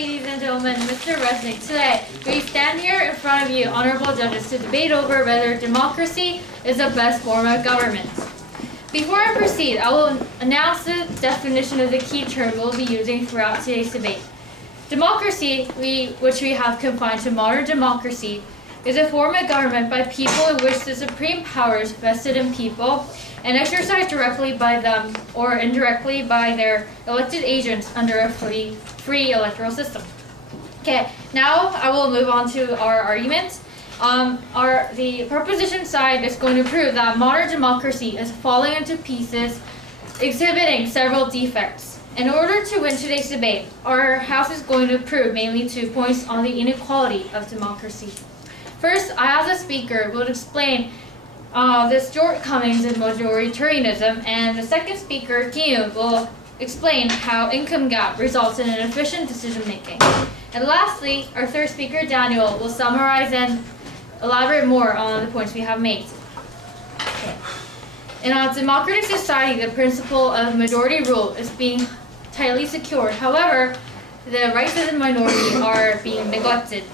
ladies and gentlemen, Mr. Reznick. Today, we stand here in front of you, honorable judges, to debate over whether democracy is the best form of government. Before I proceed, I will announce the definition of the key term we'll be using throughout today's debate. Democracy, which we have confined to modern democracy, is a form of government by people in which the supreme powers vested in people and exercised directly by them or indirectly by their elected agents under a free electoral system. Okay, now I will move on to our arguments. The proposition side is going to prove that modern democracy is falling into pieces, exhibiting several defects. In order to win today's debate, our house is going to prove mainly 2 points on the inequality of democracy. First, I, as a speaker, will explain the shortcomings in majoritarianism, and the second speaker, Daewon, will explain how income gap results in inefficient decision-making. And lastly, our third speaker, Daniel, will summarize and elaborate more on the points we have made. Okay. In a democratic society, the principle of majority rule is being tightly secured. However, the rights of the minority are being neglected.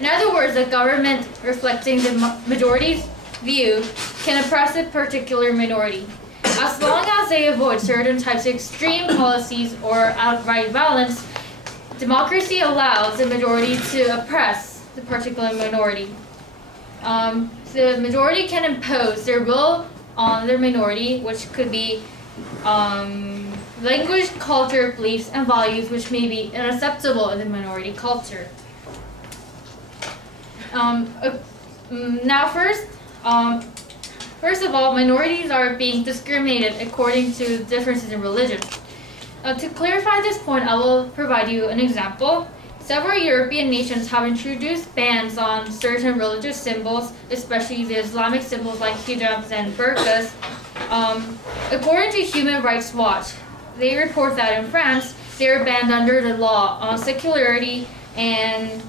In other words, the government reflecting the majority's view can oppress a particular minority. As long as they avoid certain types of extreme policies or outright violence, democracy allows the majority to oppress the particular minority. The majority can impose their will on their minority, which could be language, culture, beliefs, and values which may be unacceptable in the minority culture. Now first of all, minorities are being discriminated according to differences in religion. To clarify this point, I will provide you an example. Several European nations have introduced bans on certain religious symbols, especially the Islamic symbols like hijabs and burqas. According to Human Rights Watch, they report that in France, they are banned under the law on secularity and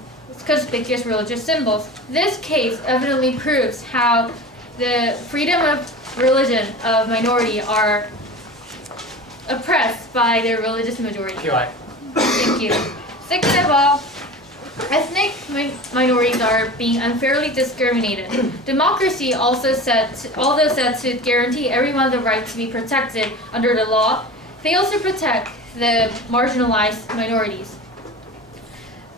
conspicuous religious symbols. This case evidently proves how the freedom of religion of minority are oppressed by their religious majority. Thank you. Second of all, ethnic minorities are being unfairly discriminated. Democracy, although said to guarantee everyone the right to be protected under the law, fails to protect the marginalized minorities.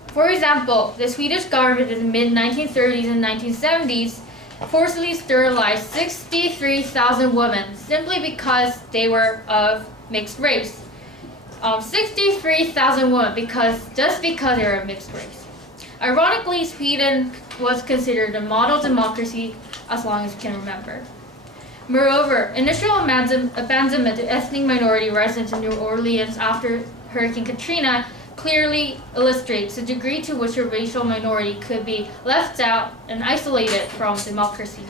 For example, the Swedish government in the mid-1930s and 1970s forcibly sterilized 63,000 women simply because they were of mixed race. 63,000 women just because they were of mixed race. Ironically, Sweden was considered a model democracy as long as you can remember. Moreover, initial abandonment to ethnic minority residents in New Orleans after Hurricane Katrina clearly illustrates the degree to which a racial minority could be left out and isolated from democracy.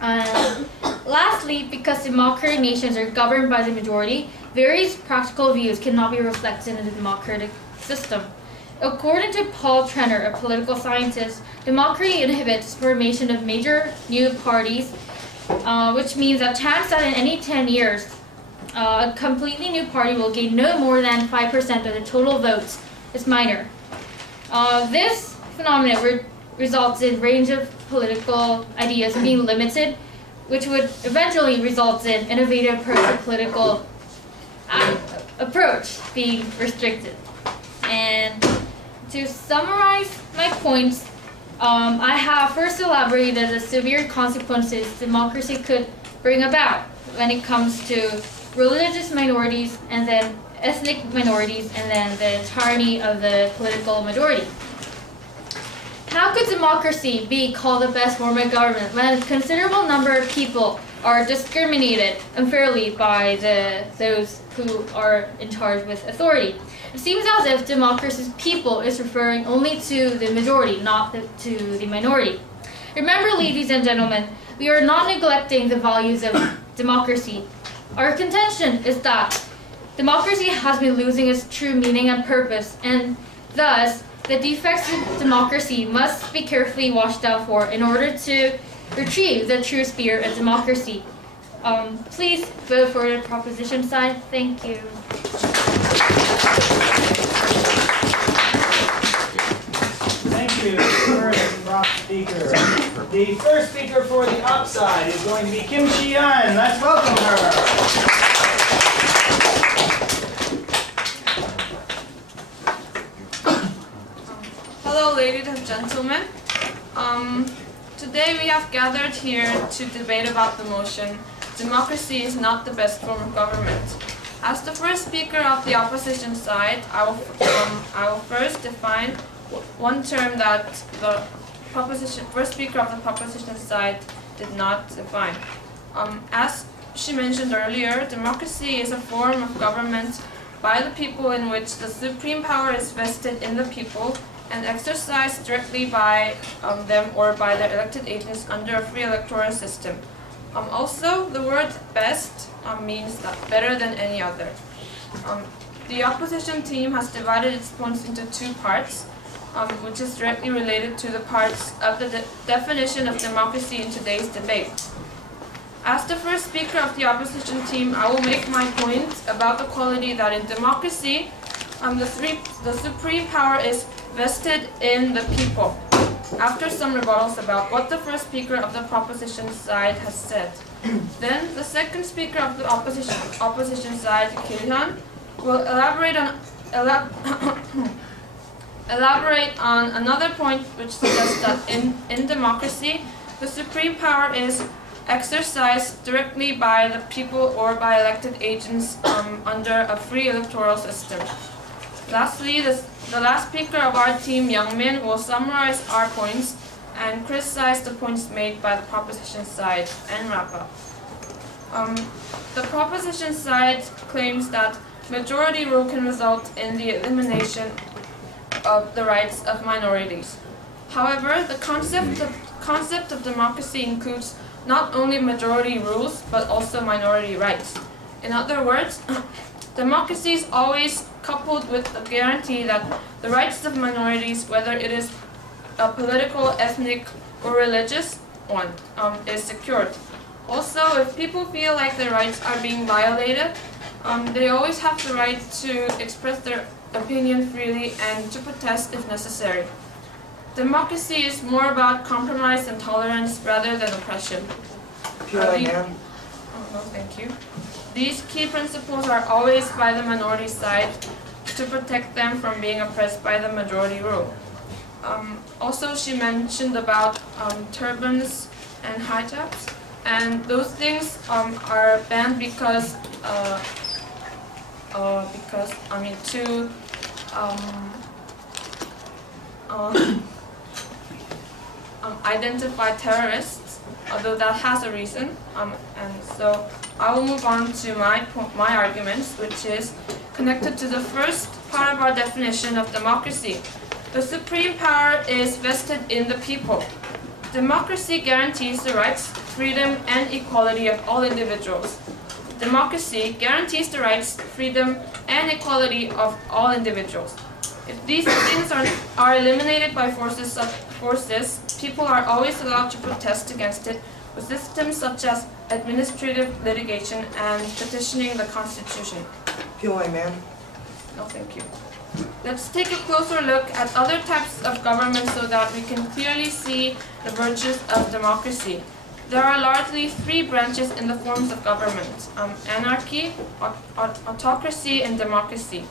Lastly, because democratic nations are governed by the majority, various practical views cannot be reflected in the democratic system. According to Paul Trenner, a political scientist, democracy inhibits formation of major new parties, which means that chance that in any 10 years, a completely new party will gain no more than 5% of the total votes is minor. This phenomenon results in range of political ideas being limited, which would eventually result in innovative political approach being restricted. And to summarize my points, I have first elaborated the severe consequences democracy could bring about when it comes to religious minorities, and then ethnic minorities, and then the tyranny of the political majority. How could democracy be called the best form of government when a considerable number of people are discriminated unfairly by those who are in charge with authority? It seems as if democracy's people is referring only to the majority, not to the minority. Remember, ladies and gentlemen, we are not neglecting the values of democracy. Our contention is that democracy has been losing its true meaning and purpose, and thus the defects of democracy must be carefully watched out for in order to retrieve the true spirit of democracy. Please vote for the proposition side. Thank you. speaker. The first speaker for the upside is going to be Kim Chi-yeon. Let's welcome her. Hello, ladies and gentlemen. Today we have gathered here to debate about the motion, democracy is not the best form of government. As the first speaker of the opposition side, I will first define one term that the first speaker of the proposition side did not define. As she mentioned earlier, democracy is a form of government by the people in which the supreme power is vested in the people and exercised directly by them or by their elected agents under a free electoral system. Also, the word best means that better than any other. The opposition team has divided its points into two parts, which is directly related to the parts of the definition of democracy in today's debate. As the first speaker of the opposition team, I will make my point about the quality that in democracy, the supreme power is vested in the people. After some rebuttals about what the first speaker of the proposition side has said, then the second speaker of the opposition side, Kil-hyun, will elaborate on another point which suggests that in democracy, the supreme power is exercised directly by the people or by elected agents under a free electoral system. Lastly, the last speaker of our team, Young-min, will summarize our points and criticize the points made by the proposition side and wrap up. The proposition side claims that majority rule can result in the elimination of the rights of minorities. However, the concept of democracy includes not only majority rules, but also minority rights. In other words, democracy is always coupled with the guarantee that the rights of minorities, whether it is a political, ethnic, or religious one, is secured. Also, if people feel like their rights are being violated, they always have the right to express their opinion freely and to protest if necessary. Democracy is more about compromise and tolerance rather than oppression. No, thank you. These key principles are always by the minority side to protect them from being oppressed by the majority rule. Also, she mentioned about turbans and hijabs, and those things are banned because to identify terrorists, although that has a reason. And so I will move on to my arguments, which is connected to the first part of our definition of democracy. The supreme power is vested in the people. Democracy guarantees the rights, freedom, and equality of all individuals. Democracy guarantees the rights, freedom, and equality of all individuals. If these things are eliminated by forces, people are always allowed to protest against it with systems such as administrative litigation and petitioning the Constitution. ma'am. No, thank you. Let's take a closer look at other types of government so that we can clearly see the virtues of democracy. There are largely three branches in the forms of government: anarchy, autocracy, and democracy.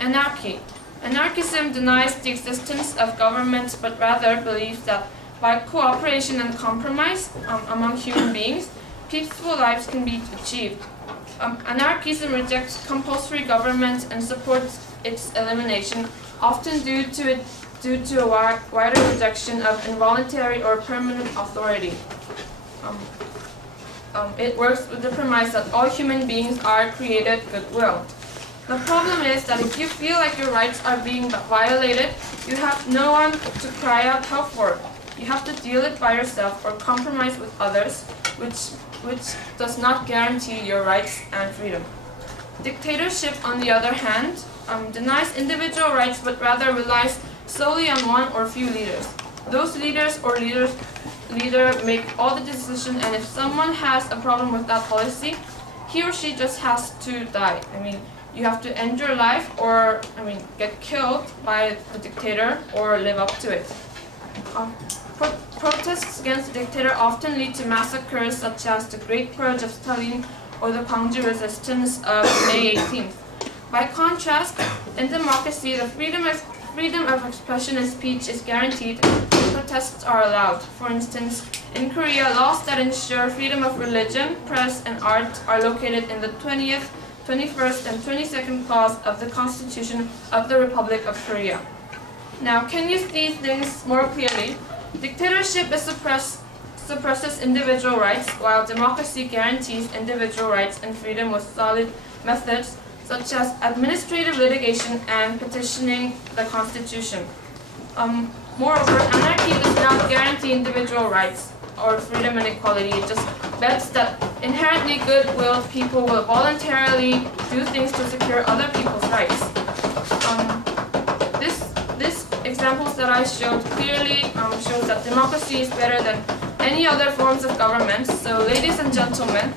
Anarchy. Anarchism denies the existence of government, but rather believes that by cooperation and compromise among human beings, peaceful lives can be achieved. Anarchism rejects compulsory government and supports its elimination, often due to a wider rejection of involuntary or permanent authority. It works with the premise that all human beings are created goodwill. The problem is that if you feel like your rights are being violated, you have no one to cry out help for. You have to deal it by yourself or compromise with others, which does not guarantee your rights and freedom. Dictatorship, on the other hand, denies individual rights but rather relies solely on one or few leaders. Those leaders or leader make all the decisions, and if someone has a problem with that policy, he or she just has to die. You have to end your life or, get killed by the dictator or live up to it. Protests against the dictator often lead to massacres such as the Great Purge of Stalin or the Gwangju Resistance of May 18th. By contrast, in democracy, the freedom of expression and speech is guaranteed and protests are allowed. For instance, in Korea, laws that ensure freedom of religion, press, and art are located in the 20th, 21st, and 22nd clause of the Constitution of the Republic of Korea. Now, can you see things more clearly? Dictatorship suppresses individual rights, while democracy guarantees individual rights and freedom with solid methods such as administrative litigation and petitioning the Constitution. Moreover, anarchy does not guarantee individual rights or freedom and equality. It just bets that inherently good-willed people will voluntarily do things to secure other people's rights. This examples that I showed clearly shows that democracy is better than any other forms of government. So, ladies and gentlemen,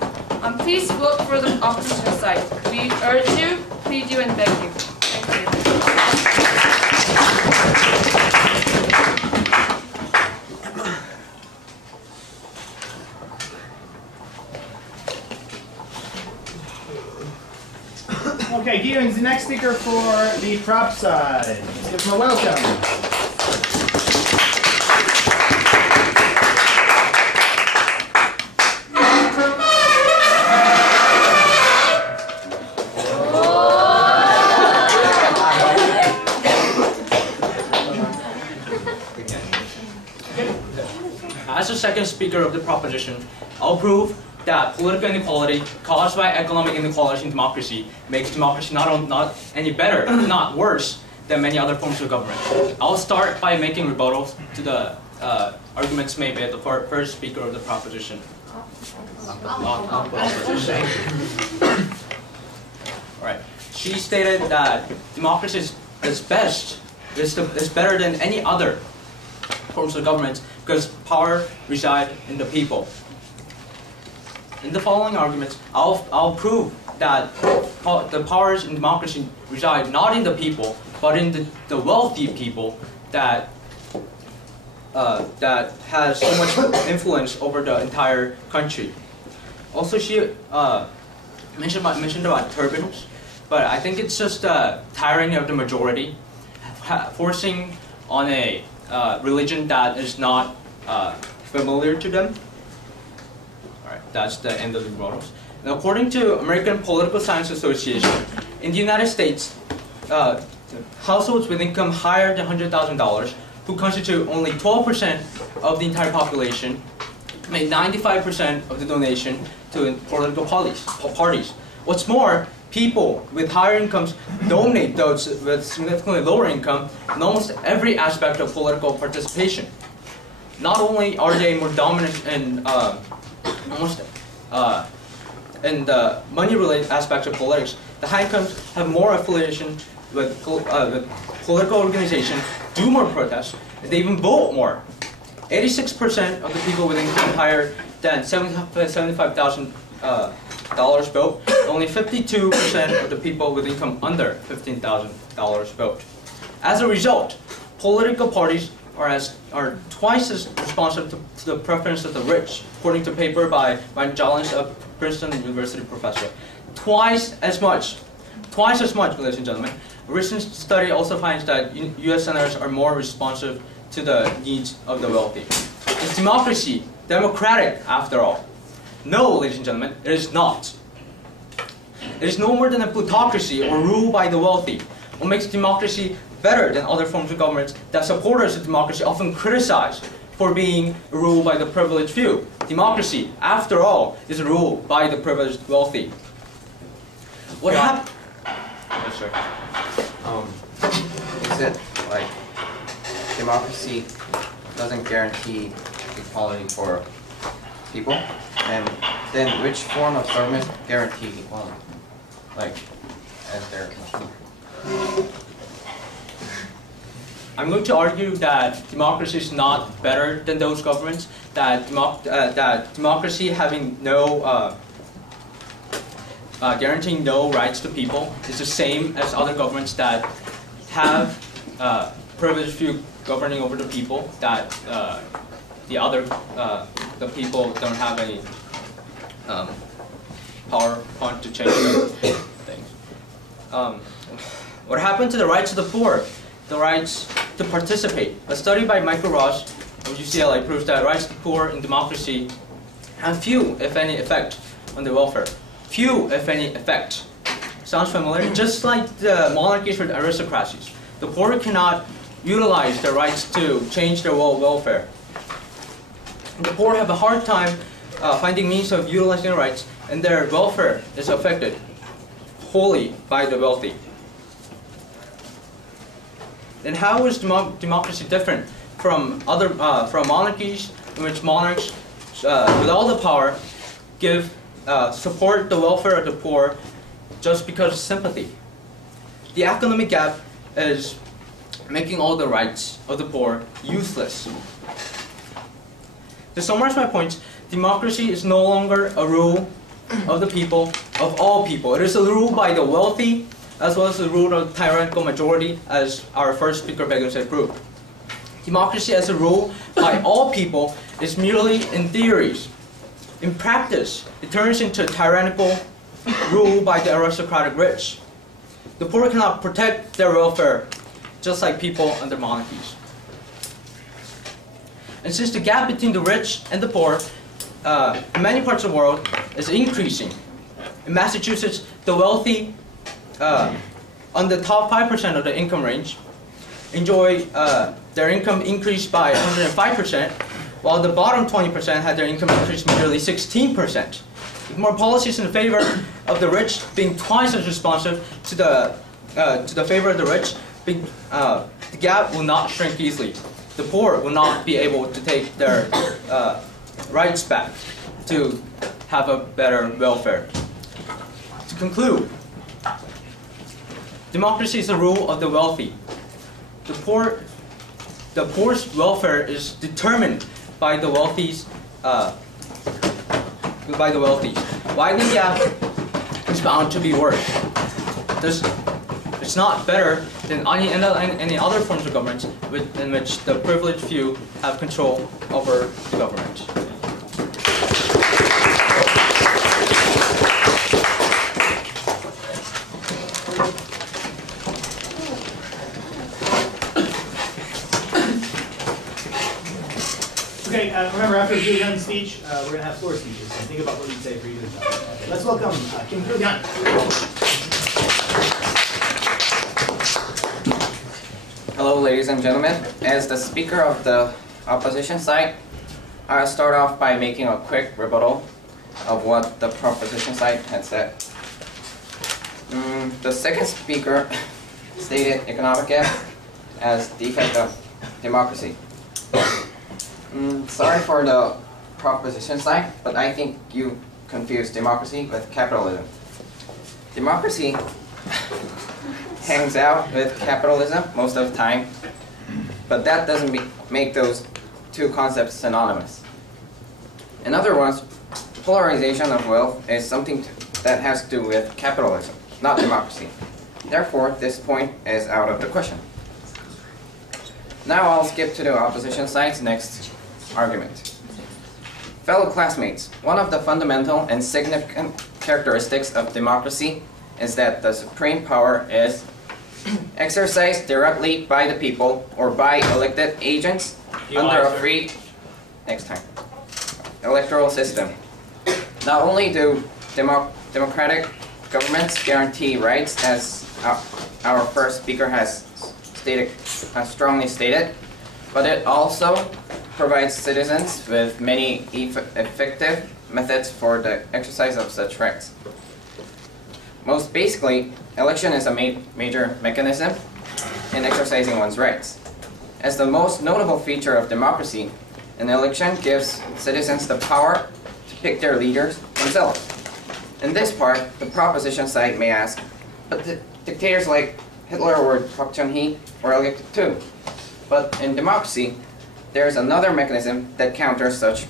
please vote for the opposition side. We urge you, plead you, and beg you. Thank you. Okay, Daewon's the next speaker for the prop side. Let's give him a welcome. As the second speaker of the proposition, I'll prove that political inequality caused by economic inequality in democracy makes democracy not any better, not worse, than many other forms of government. I'll start by making rebuttals to the arguments made by the first speaker of the proposition. Alright. She stated that democracy is better than any other forms of government because power resides in the people. In the following arguments, I'll prove that the powers in democracy reside not in the people, but in the wealthy people that has so much influence over the entire country. Also, she mentioned about turbans, but I think it's just a tyranny of the majority, forcing on a religion that is not familiar to them. That's the end of the rebuttals. Now, according to American Political Science Association, in the United States, households with income higher than $100,000, who constitute only 12% of the entire population, made 95% of the donation to political parties. What's more, people with higher incomes donate those with significantly lower income in almost every aspect of political participation. Not only are they more dominant in in the money-related aspects of politics, the high incomes have more affiliation with political organizations, do more protests, and they even vote more. 86% of the people with income higher than $75,000 vote. Only 52% of the people with income under $15,000 vote. As a result, political parties are twice as responsive to the preference of the rich, according to a paper by Jollins, a Princeton University professor. Twice as much, ladies and gentlemen. A recent study also finds that U.S. senators are more responsive to the needs of the wealthy. Is democracy democratic, after all? No, ladies and gentlemen, it is not. It is no more than a plutocracy or rule by the wealthy. What makes democracy better than other forms of government that supporters of democracy often criticize for being ruled by the privileged few? Democracy, after all, is ruled by the privileged wealthy. What happened? Yes, sir. Is it like democracy doesn't guarantee equality for people, and then which form of government guarantees equality? Like, as their machine. I'm going to argue that democracy is not better than those governments. That democracy having no guaranteeing no rights to people is the same as other governments that have privileged few governing over the people, that the people don't have any power point to change things. What happened to the rights of the poor? The rights to participate. A study by Michael Ross of UCLA proves that rights of the poor in democracy have few, if any, effect on the welfare. Few, if any, effect. Sounds familiar? Just like the monarchies or the aristocracies, the poor cannot utilize their rights to change their welfare. The poor have a hard time finding means of utilizing their rights, and their welfare is affected wholly by the wealthy. Then how is democracy different from from monarchies, in which monarchs, with all the power, support the welfare of the poor just because of sympathy? The economic gap is making all the rights of the poor useless. To summarize my points, democracy is no longer a rule of the people, of all people. It is a rule by the wealthy, as well as the rule of the tyrannical majority, as our first speaker began to prove. Democracy as a rule by all people is merely in theories. In practice, it turns into a tyrannical rule by the aristocratic rich. The poor cannot protect their welfare, just like people under monarchies. And since the gap between the rich and the poor in many parts of the world is increasing, in Massachusetts, the wealthy on the top 5% of the income range enjoy their income increased by 105%, while the bottom 20% had their income increased by nearly 16%. With more policies in favor of the rich being twice as responsive to the favor of the rich, the gap will not shrink easily. The poor will not be able to take their rights back to have a better welfare. To conclude, democracy is the rule of the wealthy. The poor's welfare is determined by the wealthy's. Widening the gap is bound to be worse. It's not better than any other forms of government in which the privileged few have control over the government. Okay, remember after the Young speech, we're going to have floor speeches. So think about what you'd say for you to talk. Okay, let's welcome Kim Hyun. Hello, ladies and gentlemen. As the speaker of the opposition side, I'll start off by making a quick rebuttal of what the proposition side had said. The second speaker stated economic gap as defect of democracy. Sorry for the proposition side, but I think you confuse democracy with capitalism. Democracy hangs out with capitalism most of the time, but that doesn't make those two concepts synonymous. In other words, polarization of wealth is something that has to do with capitalism, not democracy. Therefore, this point is out of the question. Now I'll skip to the opposition side's next argument. Fellow classmates, one of the fundamental and significant characteristics of democracy is that the supreme power is exercised directly by the people or by elected agents under a free electoral system. Not only do democratic governments guarantee rights, as our first speaker has strongly stated, but it also provides citizens with many effective methods for the exercise of such rights. Most basically, election is a major mechanism in exercising one's rights. As the most notable feature of democracy, an election gives citizens the power to pick their leaders themselves. In this part, the proposition side may ask, but dictators like Hitler or Park Chung-hee were elected too. But in democracy, there is another mechanism that counters such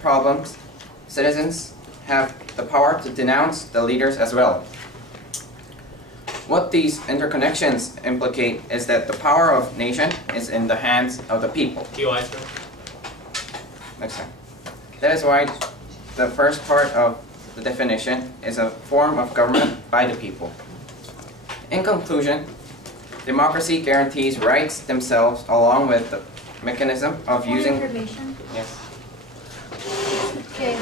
problems. Citizens have the power to denounce the leaders as well. what these interconnections implicate is that the power of nation is in the hands of the people. Next time. That is why the first part of the definition is a form of government by the people. In conclusion, democracy guarantees rights themselves along with the mechanism of More using... information. Yes. Okay.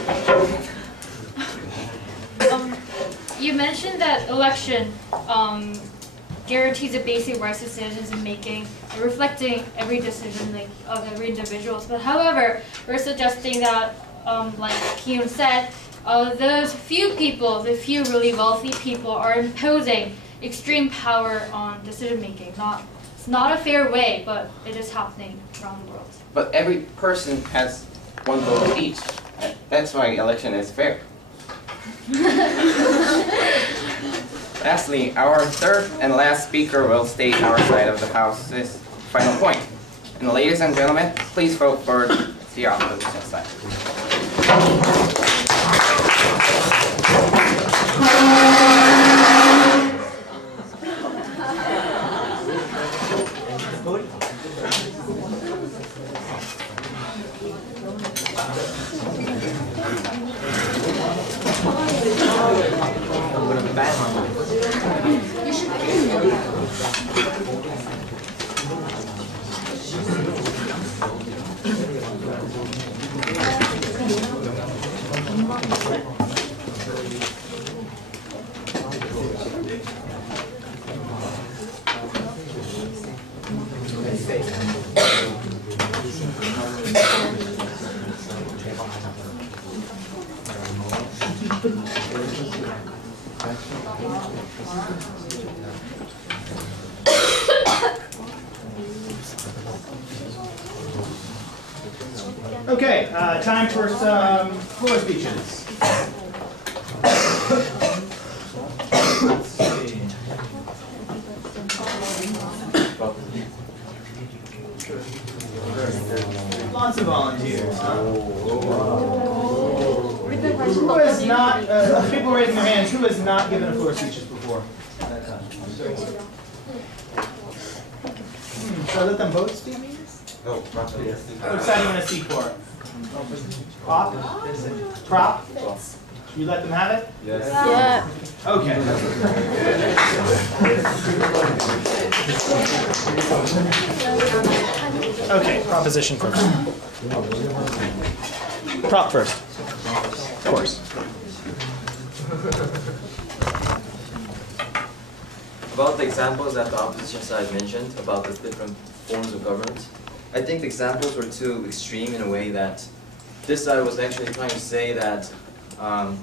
You mentioned that election guarantees the basic rights of citizens in making and reflecting every decision of every individual. But however, we're suggesting that, like Kyun said, those few people, the few really wealthy people, are imposing extreme power on decision making. It's not a fair way, but it is happening around the world. But every person has one vote each. That's why election is fair. Lastly, our third and last speaker will state our side of the House's final point. And ladies and gentlemen, please vote for the opposition side. Okay, time for some floor speeches. Let's see. Lots of volunteers, huh? Who has not, people raising their hands, who has not given a floor speeches before? Should I let them both speak? No, Which side do you want to speak for? Prop? Prop? Should we let them have it? Yes. Yeah. Okay. Okay, proposition first. Prop first. Of course. About the examples that the opposition side mentioned about the different forms of government, I think the examples were too extreme in a way that this side was actually trying to say that I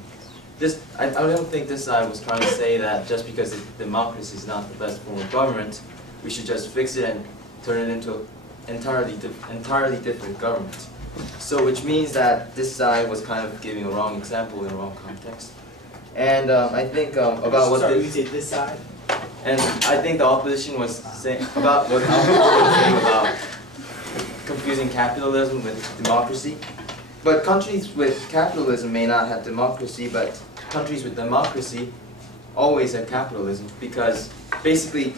don't think this side was trying to say that just because democracy is not the best form of government, we should just fix it and turn it into entirely different government. So which means that this side was kind of giving a wrong example in a wrong context. And I think about what Sorry, we say this side? and I think the opposition was saying about what the opposition was saying about confusing capitalism with democracy. But countries with capitalism may not have democracy, but countries with democracy always have capitalism, because basically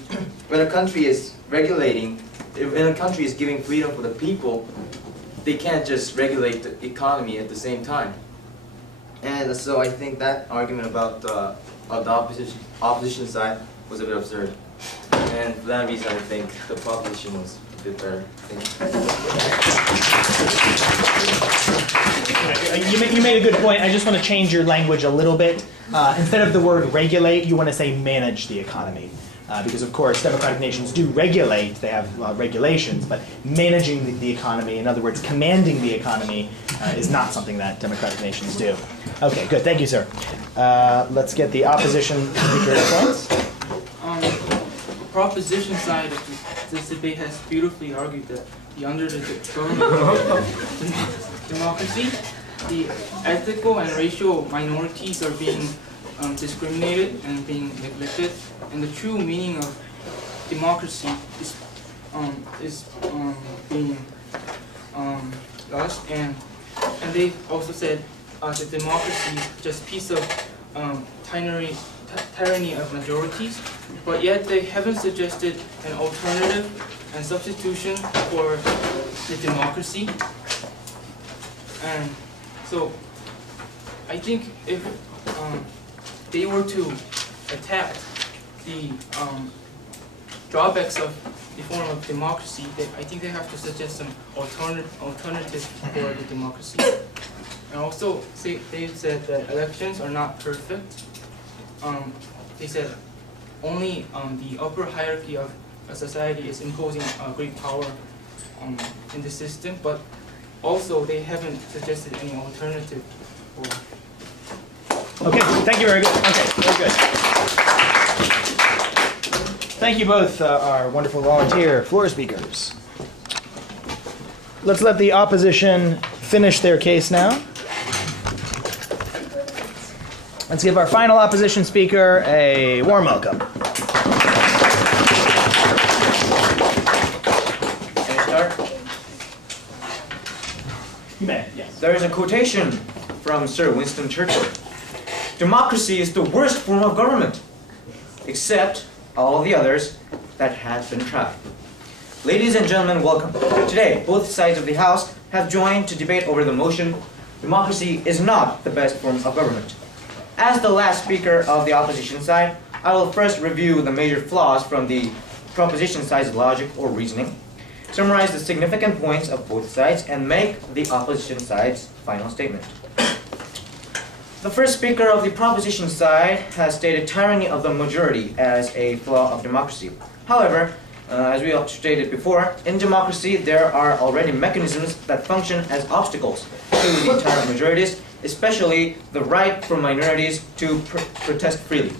when a country is regulating, when a country is giving freedom for the people, they can't just regulate the economy at the same time. And so I think that argument about the opposition side was a bit absurd. And for that reason I think the proposition was a bit better. You made a good point. I just want to change your language a little bit. Instead of the word regulate, you want to say manage the economy. Because of course, democratic nations do regulate, they have regulations, but managing the economy, in other words, commanding the economy, is not something that democratic nations do. Okay, good, thank you, sir. Let's get the opposition speaker's points. Proposition side of this debate has beautifully argued that under the government of democracy, the ethical and racial minorities are being discriminated and being neglected, and the true meaning of democracy is being lost. And they also said that democracy is just a piece of tyranny of majorities, but yet they haven't suggested an alternative and substitution for the democracy. And so I think if they were to attack the drawbacks of the form of democracy, I think they have to suggest some alternative for the democracy. And also, they said that elections are not perfect. They said only the upper hierarchy of a society is imposing great power in the system, but also they haven't suggested any alternative for. Okay, thank you, very good. Okay, very good. Thank you both, our wonderful volunteer floor speakers. Let's let the opposition finish their case now. Let's give our final opposition speaker a warm welcome. Can I start? You may, yes. There is a quotation from Sir Winston Churchill. Democracy is the worst form of government, except all the others that have been tried. Ladies and gentlemen, welcome. Today, both sides of the House have joined to debate over the motion, democracy is not the best form of government. As the last speaker of the opposition side, I will first review the major flaws from the proposition side's logic or reasoning, summarize the significant points of both sides, and make the opposition side's final statement. The first speaker of the proposition side has stated tyranny of the majority as a flaw of democracy. However, as we have stated before, in democracy there are already mechanisms that function as obstacles to the tyrant majorities, especially the right for minorities to protest freely.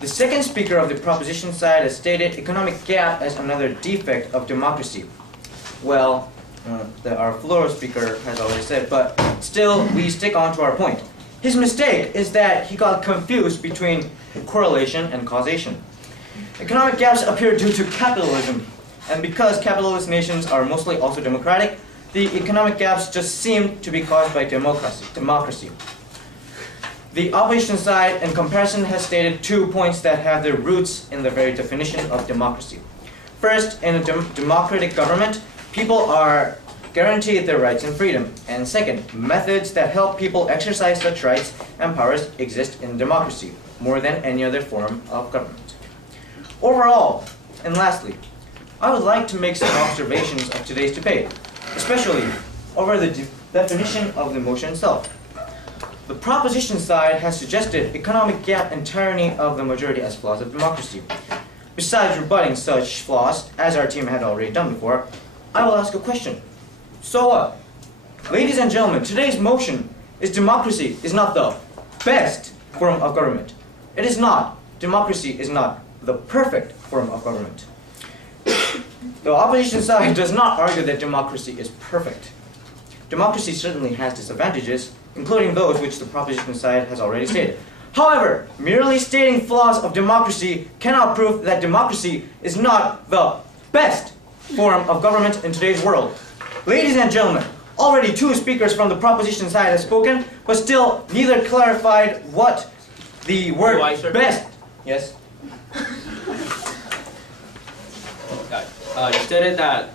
The second speaker of the proposition side has stated economic gap as another defect of democracy. Well, our floor speaker has already said, but still we stick on to our point. His mistake is that he got confused between correlation and causation. Economic gaps appear due to capitalism, and because capitalist nations are mostly also democratic, the economic gaps just seem to be caused by democracy. The opposition side, in comparison, has stated 2 points that have their roots in the very definition of democracy. First, in a democratic government, people are guaranteed their rights and freedom. And second, methods that help people exercise such rights and powers exist in democracy, more than any other form of government. Overall, and lastly, I would like to make some observations of today's debate, especially over the definition of the motion itself. The proposition side has suggested economic gap and tyranny of the majority as flaws of democracy. Besides rebutting such flaws, as our team had already done before, I will ask a question. So what? Ladies and gentlemen, today's motion is democracy is not the best form of government. It is not. Democracy is not the perfect form of government. The opposition side does not argue that democracy is perfect. Democracy certainly has disadvantages, including those which the proposition side has already stated. However, merely stating flaws of democracy cannot prove that democracy is not the best form of government in today's world. Ladies and gentlemen, already 2 speakers from the proposition side have spoken, but still neither clarified what the word best. Yes? You stated that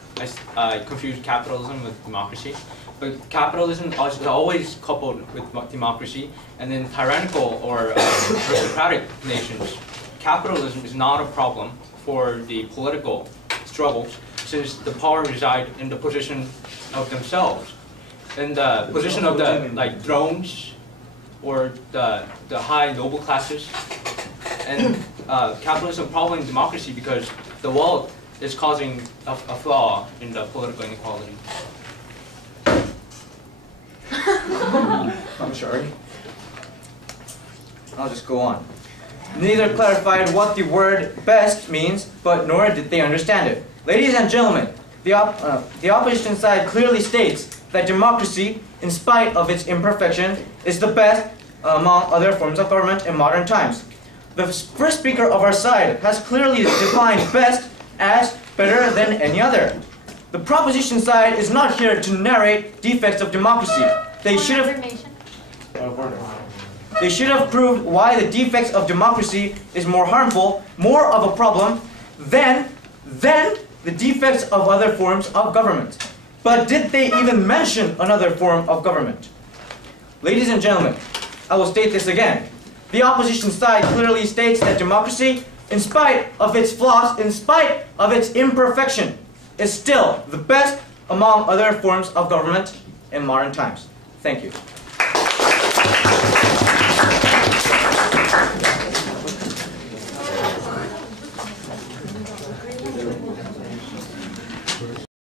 I confused capitalism with democracy, but capitalism is always coupled with democracy, and in tyrannical or aristocratic nations, capitalism is not a problem for the political struggles, since the power resides in the position of themselves. In the position of the thrones or the high noble classes, and capitalism is a problem in democracy because the wealth is causing a flaw in the political inequality. I'm sorry. I'll just go on. Neither clarified what the word best means, but nor did they understand it. Ladies and gentlemen, the opposition side clearly states that democracy, in spite of its imperfection, is the best among other forms of government in modern times. The first speaker of our side has clearly defined best as better than any other. The proposition side is not here to narrate defects of democracy. They should have... They should have proved why the defects of democracy is more harmful, more of a problem, than the defects of other forms of government. But did they even mention another form of government? Ladies and gentlemen, I will state this again. The opposition side clearly states that democracy, in spite of its flaws, in spite of its imperfection, is still the best among other forms of government in modern times. Thank you.